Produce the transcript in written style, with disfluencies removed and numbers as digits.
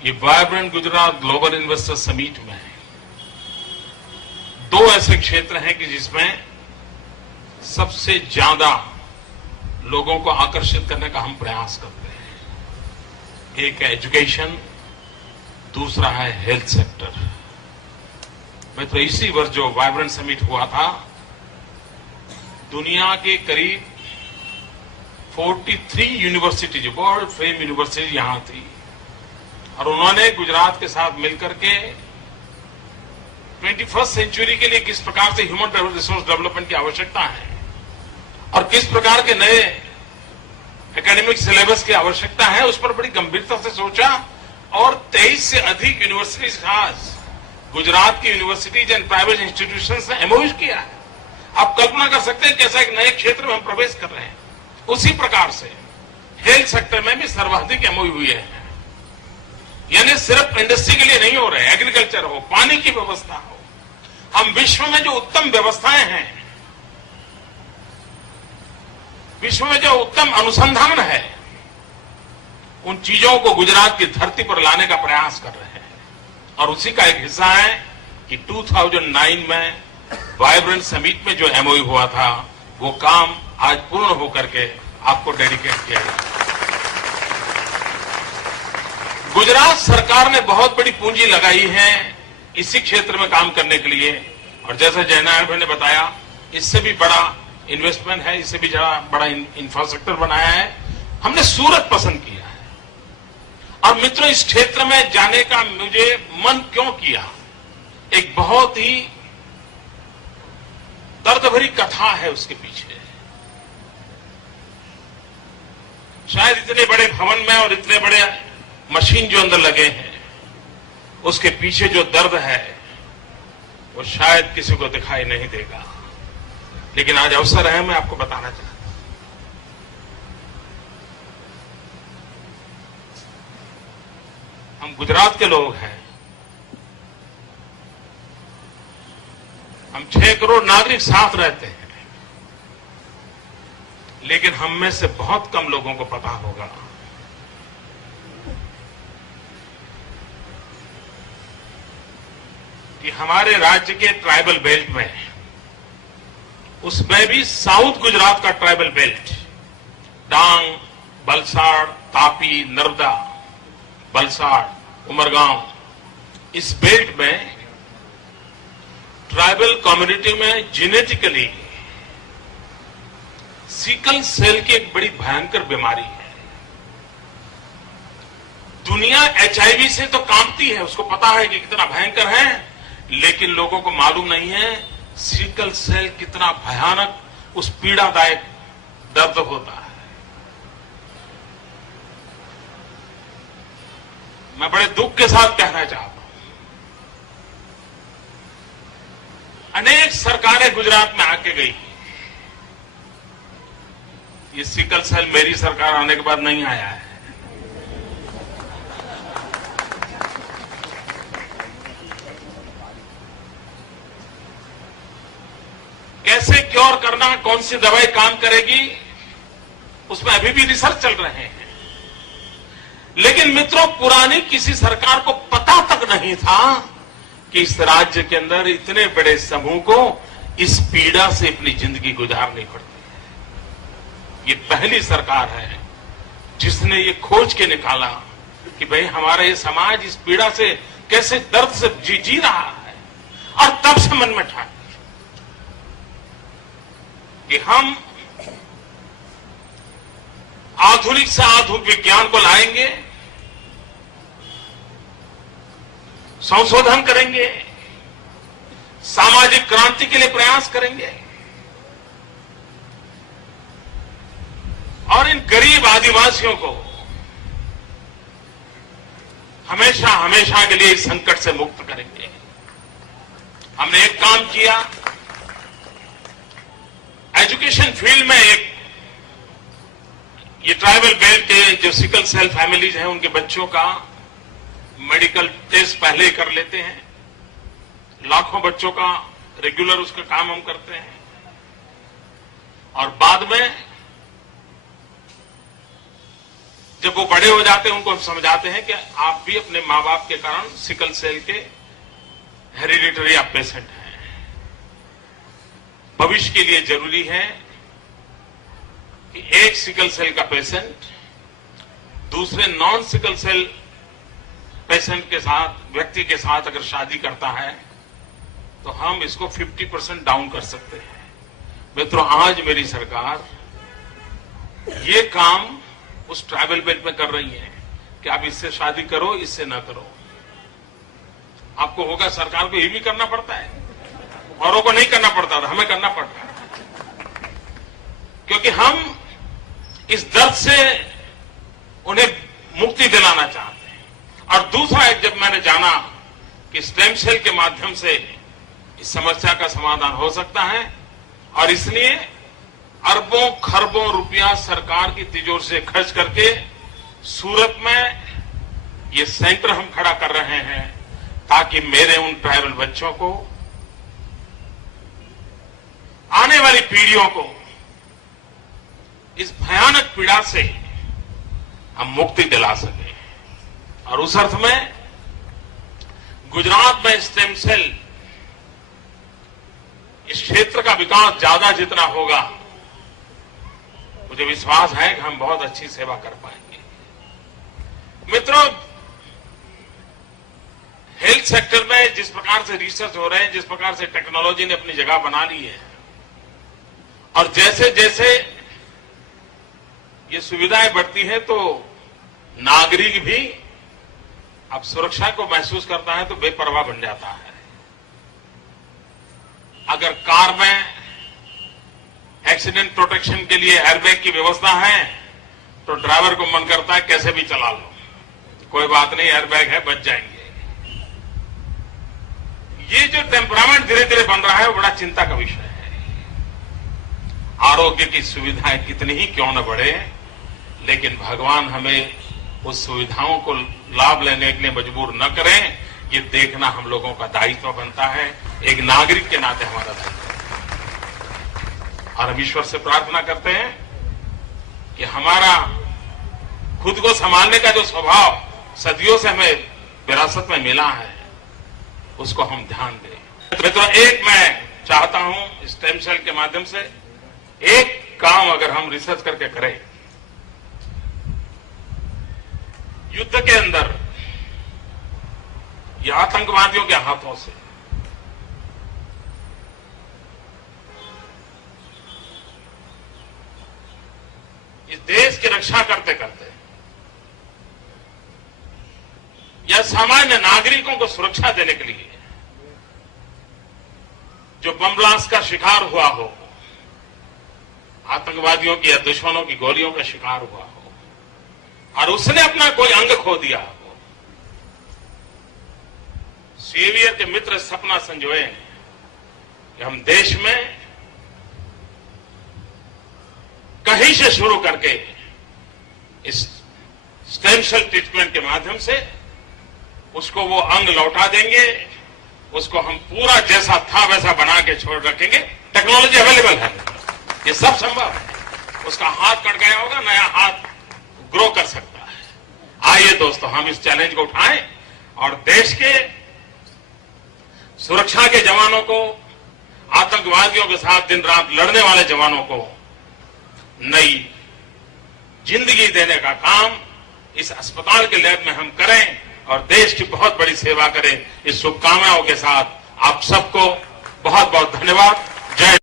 ये vibrant Gujarat global investor summit में दो ऐसे क्षेत्र हैं कि जिसमें सबसे ज्यादा लोगों को आकर्षित करने का हम प्रयास करते हैं। एक है एजुकेशन, दूसरा है हेल्थ सेक्टर। मित्रों, इसी वर्ष जो वाइब्रेंट समिट हुआ था, दुनिया के करीब 43 यूनिवर्सिटीज, वर्ल्ड फेम यूनिवर्सिटीज यहां थी और उन्होंने गुजरात के साथ मिलकर के 21st सेंचुरी के लिए किस प्रकार से ह्यूमन रिसोर्स डेवलपमेंट की आवश्यकता है और किस प्रकार के नए एकेडमिक सिलेबस की आवश्यकता है, उस पर बड़ी गंभीरता से सोचा और 23 से अधिक यूनिवर्सिटीज खास गुजरात की यूनिवर्सिटीज एंड प्राइवेट इंस्टीट्यूशंस ने एमओयू किया है। आप कल्पना कर सकते हैं कैसा एक नए क्षेत्र में हम प्रवेश कर रहे हैं। उसी प्रकार से हेल्थ सेक्टर में भी सर्वाधिक एमओयू हुई है। यानी सिर्फ इंडस्ट्री के लिए नहीं हो रहे, एग्रीकल्चर हो, पानी की व्यवस्था हो, हम विश्व में जो उत्तम व्यवस्थाएं हैं, विश्व में जो उत्तम अनुसंधान है, उन चीजों को गुजरात की धरती पर लाने का प्रयास कर रहे हैं। और उसी का एक हिस्सा है कि 2009 में वाइब्रेंट समिट में जो एमओयू हुआ था, वो काम आज पूर्ण होकर के आपको डेडिकेट किया गया। गुजरात सरकार ने बहुत बड़ी पूंजी लगाई है इसी क्षेत्र में काम करने के लिए और जैसा जयनारायण भाई ने बताया, इससे भी बड़ा इन्वेस्टमेंट है, इससे भी बड़ा इंफ्रास्ट्रक्चर बनाया है। हमने सूरत पसंद किया है। और मित्रों, इस क्षेत्र में जाने का मुझे मन क्यों किया, एक बहुत ही दर्द भरी कथा है उसके पीछे। शायद इतने बड़े भवन में और इतने बड़े मशीन जो अंदर लगे हैं, उसके पीछे जो दर्द है वो शायद किसी को दिखाई नहीं देगा, लेकिन आज अवसर है, मैं आपको बताना चाहता हूं। हम गुजरात के लोग हैं, हम 6 करोड़ नागरिक साथ रहते हैं, लेकिन हम में से बहुत कम लोगों को पता होगा कि हमारे राज्य के ट्राइबल बेल्ट में, उसमें भी साउथ गुजरात का ट्राइबल बेल्ट, डांग, बलसाड़, तापी, नर्मदा, बलसाड़, उमरगांव, इस बेल्ट में ट्राइबल कम्युनिटी में जेनेटिकली सिकल सेल की एक बड़ी भयंकर बीमारी है। दुनिया एचआईवी से तो कांपती है, उसको पता है कि कितना भयंकर है, लेकिन लोगों को मालूम नहीं है सिकल सेल कितना भयानक, उस पीड़ादायक दर्द होता है। मैं बड़े दुख के साथ कहना चाहता हूं, अनेक सरकारें गुजरात में आके गई। ये सिकल सेल मेरी सरकार आने के बाद नहीं आया है। कैसे क्योर करना, कौन सी दवाई काम करेगी, उसमें अभी भी रिसर्च चल रहे हैं। लेकिन मित्रों, पुरानी किसी सरकार को पता तक नहीं था कि इस राज्य के अंदर इतने बड़े समूह को इस पीड़ा से अपनी जिंदगी गुजारनी पड़ती है। ये पहली सरकार है जिसने ये खोज के निकाला कि भाई हमारा ये समाज इस पीड़ा से कैसे दर्द से जी रहा है, और तब से मन में ठान कि हम आधुनिक से आधुनिक विज्ञान को लाएंगे, संशोधन करेंगे, सामाजिक क्रांति के लिए प्रयास करेंगे और इन गरीब आदिवासियों को हमेशा हमेशा के लिए इस संकट से मुक्त करेंगे। हमने एक काम किया, एजुकेशन फील्ड में ये ट्राइबल बेल्ट के जो सिकल सेल फैमिलीज हैं, उनके बच्चों का मेडिकल टेस्ट पहले ही कर लेते हैं। लाखों बच्चों का रेगुलर उसका काम हम करते हैं और बाद में जब वो बड़े हो जाते हैं उनको हम समझाते हैं कि आप भी अपने माँ बाप के कारण सिकल सेल के हेरिडिटरी आप पेशेंट हैं। भविष्य के लिए जरूरी है कि एक सिकल सेल का पेशेंट दूसरे नॉन सिकल सेल पेशेंट के साथ, व्यक्ति के साथ अगर शादी करता है तो हम इसको 50% डाउन कर सकते हैं। मित्रों, आज मेरी सरकार ये काम उस ट्राइबल बेल्ट में कर रही है कि आप इससे शादी करो, इससे ना करो। आपको होगा सरकार को ये भी करना पड़ता है, औरों को नहीं करना पड़ता था, हमें करना पड़ता है, क्योंकि हम इस दर्द से उन्हें मुक्ति दिलाना चाहते हैं। और दूसरा एक, जब मैंने जाना कि स्टेम सेल के माध्यम से इस समस्या का समाधान हो सकता है और इसलिए अरबों खरबों रुपया सरकार की तिजोरी से खर्च करके सूरत में ये सेंटर हम खड़ा कर रहे हैं ताकि मेरे उन ट्राइबल बच्चों को, आने वाली पीढ़ियों को इस भयानक पीड़ा से हम मुक्ति दिला सकें। और उस अर्थ में गुजरात में स्टेम सेल इस क्षेत्र का विकास ज्यादा जितना होगा, मुझे विश्वास है कि हम बहुत अच्छी सेवा कर पाएंगे। मित्रों, हेल्थ सेक्टर में जिस प्रकार से रिसर्च हो रहे हैं, जिस प्रकार से टेक्नोलॉजी ने अपनी जगह बना ली है और जैसे जैसे ये सुविधाएं बढ़ती हैं तो नागरिक भी अब सुरक्षा को महसूस करता है तो बेपरवाह बन जाता है। अगर कार में एक्सीडेंट प्रोटेक्शन के लिए एयरबैग की व्यवस्था है तो ड्राइवर को मन करता है कैसे भी चला लो, कोई बात नहीं, एयरबैग है, बच जाएंगे। ये जो टेम्परामेंट धीरे धीरे बन रहा है वो बड़ा चिंता का विषय है। आरोग्य की सुविधाएं कितनी ही क्यों न बढ़े, लेकिन भगवान हमें उस सुविधाओं को लाभ लेने के लिए मजबूर न करें, ये देखना हम लोगों का दायित्व बनता है, एक नागरिक के नाते हमारा दायित्व। और हम ईश्वर से प्रार्थना करते हैं कि हमारा खुद को संभालने का जो स्वभाव सदियों से हमें विरासत में मिला है उसको हम ध्यान दें। मित्रों, एक मैं चाहता हूं स्टेम सेल के माध्यम से एक काम अगर हम रिसर्च करके करें, युद्ध के अंदर या आतंकवादियों के हाथों से इस देश की रक्षा करते करते या सामान्य नागरिकों को सुरक्षा देने के लिए जो बम ब्लास्ट का शिकार हुआ हो, आतंकवादियों की या दुश्मनों की गोलियों का शिकार हुआ हो और उसने अपना कोई अंग खो दिया हो, सेवियर के मित्र सपना संजोए कि हम देश में कहीं से शुरू करके इस स्टेम सेल ट्रीटमेंट के माध्यम से उसको वो अंग लौटा देंगे, उसको हम पूरा जैसा था वैसा बना के छोड़ रखेंगे। टेक्नोलॉजी अवेलेबल है, ये सब संभव है। उसका हाथ कट गया होगा, नया हाथ ग्रो कर सकता है। आइए दोस्तों, हम इस चैलेंज को उठाएं और देश के सुरक्षा के जवानों को, आतंकवादियों के साथ दिन रात लड़ने वाले जवानों को नई जिंदगी देने का काम इस अस्पताल के लैब में हम करें और देश की बहुत बड़ी सेवा करें। इस शुभकामनाओं के साथ आप सबको बहुत बहुत धन्यवाद।